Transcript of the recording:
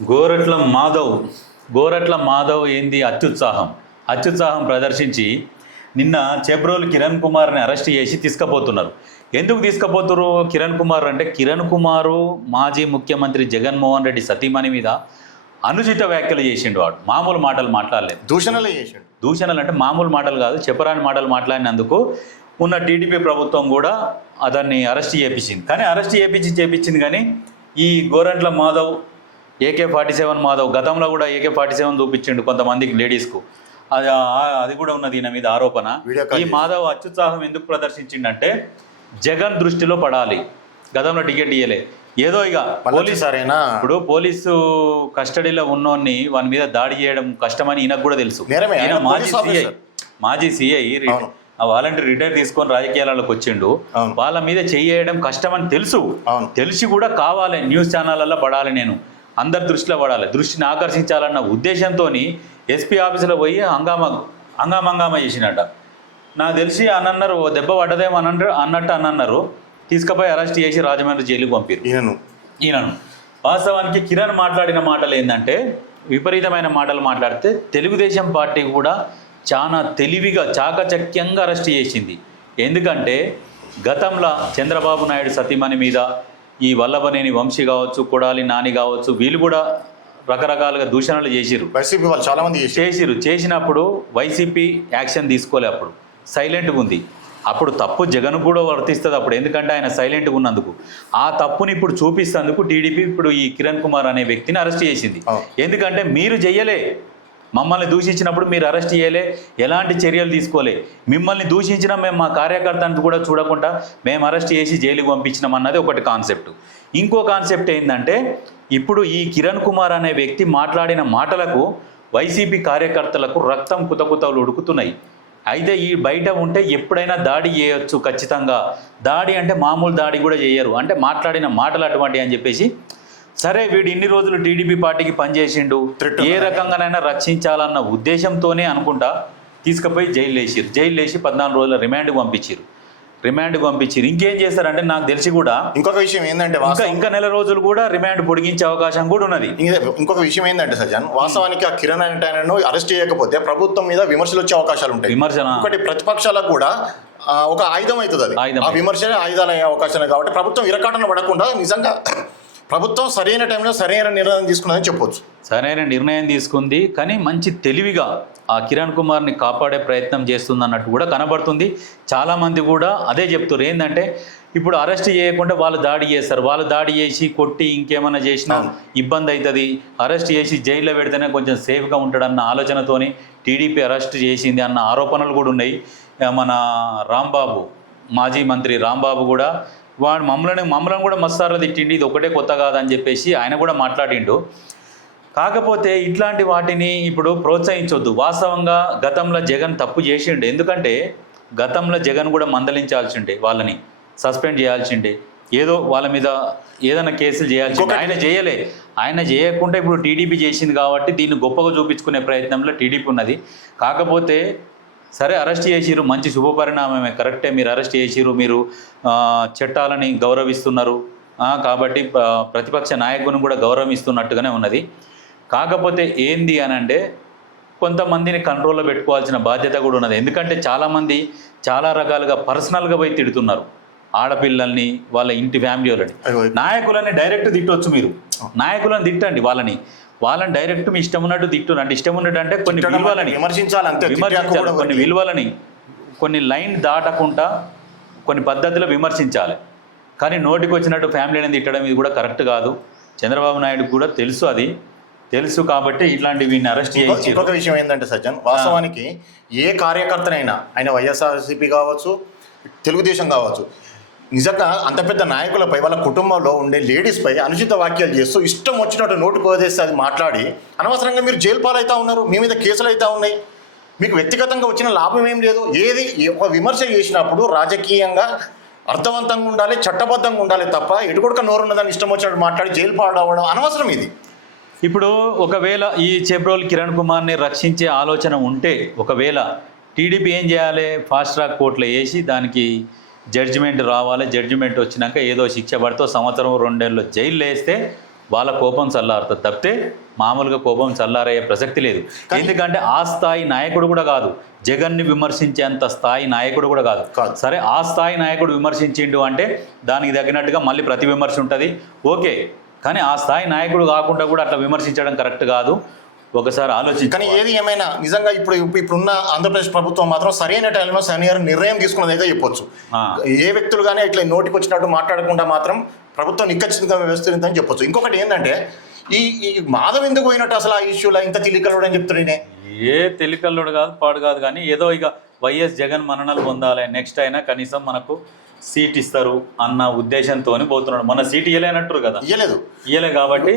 గోరట్ల మాధవ్ గోరట్ల మాధవ్ ఏంది అత్యుత్సాహం ప్రదర్శించి నిన్న చెబ్రోలు కిరణ్ కుమార్ని అరెస్ట్ చేసి తీసుకుపోతున్నారు. ఎందుకు తీసుకుపోతున్నారు కిరణ్ కుమార్ అంటే, కిరణ్ కుమారు మాజీ ముఖ్యమంత్రి జగన్మోహన్ రెడ్డి సతీమణి మీద అనుచిత వ్యాఖ్యలు చేసిండు. వాడు మామూలు మాటలు మాట్లాడలేదు, దూషణలు అంటే మామూలు మాటలు కాదు, చెప్పరాని మాటలు మాట్లాడినందుకు ఉన్న టీడీపీ ప్రభుత్వం కూడా అతన్ని అరెస్ట్ చేయించింది. కానీ అరెస్ట్ చేయించింది కానీ ఈ గోరంట్ల మాధవ్ AK-47 మాధవ్ గతంలో కూడా AK-47 చూపించిండు కొంతమందికి లేడీస్కు. అది కూడా ఉన్నది ఈయన మీద ఆరోపణ. ఈ మాధవ్ అత్యుత్సాహం ఎందుకు ప్రదర్శించిండంటే, జగన్ దృష్టిలో పడాలి, గతంలో టికెట్ ఇయ్యలే, ఏదో ఇక ఇప్పుడు పోలీసు కస్టడీలో ఉన్నోన్ని వాని మీద దాడి చేయడం కష్టమని ఈయనకు కూడా తెలుసు. ఈయన మాజీ సిఐ వాలంటీర్ రిటైర్ తీసుకొని రాజకీయాలకు వచ్చిండు. వాళ్ళ మీద చేయడం కష్టమని తెలిసి కూడా కావాలి న్యూస్ ఛానళ్ళల్లో పడాలి, నేను అందరి దృష్టిలో పడాలి, దృష్టిని ఆకర్షించాలన్న ఉద్దేశంతో SP ఆఫీసులో పోయి హంగామా చేసినట్ట. నాకు తెలిసి అన్నారు దెబ్బ పడ్డదేమో అన్నట్టు అన్నారు. తీసుకుపోయి అరెస్ట్ చేసి రాజమండ్రి జైలుకి పంపారు ఈయనను. వాస్తవానికి కిరణ్ మాట్లాడిన మాటలు ఏంటంటే, విపరీతమైన మాటలు మాట్లాడితే తెలుగుదేశం పార్టీ కూడా చాలా తెలివిగా చాకచక్యంగా అరెస్ట్ చేసింది. ఎందుకంటే గతంలో చంద్రబాబు నాయుడు సతీమణి మీద ఈ వల్లభనేని వంశీ కావచ్చు, కొడాలి నాని కావచ్చు, వీళ్ళు కూడా రకరకాలుగా దూషణలు చేసిరు. వైసీపీ వాళ్ళు చాలా మంది చేసినప్పుడు వైసీపీ యాక్షన్ తీసుకోలే, అప్పుడు సైలెంట్గా ఉంది. అప్పుడు తప్పు జగన్ కూడా వర్తిస్తుంది అప్పుడు, ఎందుకంటే ఆయన సైలెంట్గా ఉన్నందుకు. ఆ తప్పుని ఇప్పుడు చూపిస్తేందుకు టీడీపీ ఇప్పుడు ఈ కిరణ్ కుమార్ అనే వ్యక్తిని అరెస్ట్ చేసింది. ఎందుకంటే మీరు చెయ్యలే, మమ్మల్ని దూషించినప్పుడు మీరు అరెస్ట్ చేయలే, ఎలాంటి చర్యలు తీసుకోలే, మిమ్మల్ని దూషించినా మేము మా కార్యకర్తను కూడా చూడకుండా మేము అరెస్ట్ చేసి జైలుకి పంపించినాం అన్నది ఒకటి కాన్సెప్ట్. ఇంకో కాన్సెప్ట్ ఏంటంటే, ఇప్పుడు ఈ కిరణ్ కుమార్ అనే వ్యక్తి మాట్లాడిన మాటలకు వైసీపీ కార్యకర్తలకు రక్తం కుతకుతలు ఉడుకుతున్నాయి. అయితే ఈ బయట ఉంటే ఎప్పుడైనా దాడి చేయొచ్చు ఖచ్చితంగా, దాడి అంటే మామూలు దాడి కూడా చేయరు, అంటే మాట్లాడిన మాటలు అటువంటివి అని చెప్పేసి, సరే వీడు ఇన్ని రోజులు టీడీపీ పార్టీకి పనిచేసిండు, ఏ రకంగానైనా రక్షించాలన్న ఉద్దేశంతోనే అనుకుంటా తీసుకుపోయి జైలు వేసి 14 రోజుల రిమాండ్కి పంపించారు. ఇంకేం చేస్తారంటే, నాకు తెలిసి కూడా ఇంకొక విషయం ఏంటంటే, ఇంకా నెల రోజులు కూడా రిమాండ్ పొడిగించే అవకాశం కూడా ఉన్నది. ఇంకొక విషయం ఏంటంటే సజ్జన్, వాస్తవానికి ఆ కిరణ్ అంటే ఆయనను అరెస్ట్ చేయకపోతే ప్రభుత్వం మీద విమర్శలు వచ్చే అవకాశాలు ఉంటాయి. ఒకటి ప్రతిపక్షాలకు కూడా ఒక ఆయుధం అవుతుంది, అది ఆ విమర్శనే ఆయుధాలు అయ్యే అవకాశం. కాబట్టి ప్రభుత్వం ఇరకాటన పడకుండా నిజంగా ప్రభుత్వం సరైన టైంలో సరైన నిర్ణయం తీసుకున్నదని చెప్పొచ్చు. సరైన నిర్ణయం తీసుకుంది, కానీ మంచి తెలివిగా ఆ కిరణ్ కుమార్ని కాపాడే ప్రయత్నం చేస్తుంది అన్నట్టు కూడా కనబడుతుంది. చాలామంది కూడా అదే చెప్తారు, ఏంటంటే ఇప్పుడు అరెస్ట్ చేయకుండా వాళ్ళు దాడి చేస్తారు, వాళ్ళు దాడి చేసి కొట్టి ఇంకేమైనా చేసినా ఇబ్బంది అవుతుంది, అరెస్ట్ చేసి జైల్లో పెడితేనే కొంచెం సేఫ్గా ఉంటాడన్న ఆలోచనతోని టీడీపీ అరెస్ట్ చేసింది అన్న ఆరోపణలు కూడా ఉన్నాయి. మన రాంబాబు, మాజీ మంత్రి రాంబాబు కూడా వాడు మమ్మల్ని కూడా మస్తారా తిట్టిండి, ఇది ఒకటే కొత్త కాదని చెప్పేసి ఆయన కూడా మాట్లాడిండు. కాకపోతే ఇట్లాంటి వాటిని ఇప్పుడు ప్రోత్సహించొద్దు. వాస్తవంగా గతంలో జగన్ తప్పు చేసిండే, ఎందుకంటే గతంలో జగన్ కూడా మందలించాల్సిండే, వాళ్ళని సస్పెండ్ చేయాల్సిండే, ఏదో వాళ్ళ మీద ఏదైనా కేసులు చేయాల్సిందే. ఆయన చేయకుండా ఇప్పుడు టీడీపీ చేసింది కాబట్టి దీన్ని గొప్పగా చూపించుకునే ప్రయత్నంలో టీడీపీ ఉన్నది. కాకపోతే సరే అరెస్ట్ చేసిరు, మంచి శుభపరిణామమే, కరెక్టే, మీరు అరెస్ట్ చేసిరు, మీరు చట్టాలని గౌరవిస్తున్నారు కాబట్టి ప్రతిపక్ష నాయకుని కూడా గౌరవం ఇస్తున్నట్టుగానే ఉన్నది. కాకపోతే ఏంది అని అంటే, కొంతమందిని కంట్రోల్లో పెట్టుకోవాల్సిన బాధ్యత కూడా ఉన్నది. ఎందుకంటే చాలామంది చాలా రకాలుగా పర్సనల్గా పోయి తిడుతున్నారు, ఆడపిల్లల్ని, వాళ్ళ ఇంటి ఫ్యామిలీ వాళ్ళని. నాయకులని డైరెక్ట్ తిట్టవచ్చు, మీరు నాయకులను తిట్టండి, వాళ్ళని డైరెక్ట్ మీ ఇష్టం ఉన్నట్టు తిట్టు, అంటే ఇష్టం ఉన్నట్టు అంటే కొన్ని విలువలని కొన్ని లైన్ దాటకుండా కొన్ని పద్ధతిలో విమర్శించాలి. కానీ నోటికి వచ్చినట్టు ఫ్యామిలీని తిట్టడం ఇది కూడా కరెక్ట్ కాదు. చంద్రబాబు నాయుడు కూడా తెలుసు కాబట్టి ఇట్లాంటి వీడిని అరెస్ట్ చేయించారు. ఇంకొక విషయం ఏంటంటే సజ్జన్, వాస్తవానికి ఏ కార్యకర్తనైనా, ఆయన వైఎస్ఆర్సీపీ కావచ్చు, తెలుగుదేశం కావచ్చు, నిజంగా అంత పెద్ద నాయకులపై, వాళ్ళ కుటుంబంలో ఉండే లేడీస్పై అనుచిత వ్యాఖ్యలు చేస్తూ ఇష్టం వచ్చినట్టు నోటుకు వదిలేస్తే అది మాట్లాడి అనవసరంగా మీరు జైలు పాలవుతూ ఉన్నారు, మీ మీద కేసులు అవుతూ ఉన్నాయి, మీకు వ్యక్తిగతంగా వచ్చిన లాభం ఏం లేదు. ఒక విమర్శ చేసినప్పుడు రాజకీయంగా అర్థవంతంగా ఉండాలి, చట్టబద్ధంగా ఉండాలి తప్ప ఎటుకొడుక నోరున్నదాన్ని ఇష్టం వచ్చినట్టు మాట్లాడి జైలు పాలవడం అనవసరం. ఇది ఇప్పుడు ఒకవేళ ఈ చెబ్రోలు కిరణ్ కుమార్ని రక్షించే ఆలోచన ఉంటే, ఒకవేళ టీడీపీ ఏం చేయాలి, ఫాస్ట్ ట్రాక్ కోర్టులో వేసి దానికి జడ్జిమెంట్ రావాలి, జడ్జిమెంట్ వచ్చినాక ఏదో శిక్ష పడితే 1-2 ఏళ్ళు జైలు వేస్తే వాళ్ళ కోపం చల్లారుతుంది తప్పితే మామూలుగా కోపం చల్లారయ్యే ప్రసక్తి లేదు. ఎందుకంటే ఆ స్థాయి నాయకుడు కూడా కాదు, జగన్ని విమర్శించేంత స్థాయి నాయకుడు కూడా కాదు. సరే ఆ స్థాయి నాయకుడు విమర్శించిండు అంటే దానికి తగినట్టుగా మళ్ళీ ప్రతి విమర్శ ఉంటుంది, ఓకే. కానీ ఆ స్థాయి నాయకుడు కాకుండా కూడా అట్లా విమర్శించడం కరెక్ట్ కాదు. ఒకసారి ఆలోచించి. కానీ ఏది ఏమైనా నిజంగా ఇప్పుడున్న ఆంధ్రప్రదేశ్ ప్రభుత్వం మాత్రం సరైన టైంలో సరైన నిర్ణయం తీసుకున్నది అయితే చెప్పొచ్చు. ఏ వ్యక్తులు కానీ ఇట్లా నోటికి వచ్చినట్టు మాట్లాడకుండా మాత్రం ప్రభుత్వం నిక్కచ్చితంగా వ్యవస్థిందని చెప్పొచ్చు. ఇంకొకటి ఏంటంటే ఈ మాధవ్ ఎందుకు పోయినట్టు అసలు ఆ ఇష్యూలో ఇంత తెలియకలోడు అని చెప్తున్నానే. ఏ తెలికల్లుడు కాదు పాడు కాదు, కానీ ఏదో ఇక వైఎస్ జగన్ మరణాలు పొందాలి, నెక్స్ట్ అయినా కనీసం మనకు సీట్ ఇస్తారు అన్న ఉద్దేశంతో పోతున్నాడు. మన సీట్ ఇయ్యలేనట్టు కదా, ఇయ్యలేదు ఇయ్యలే కాబట్టి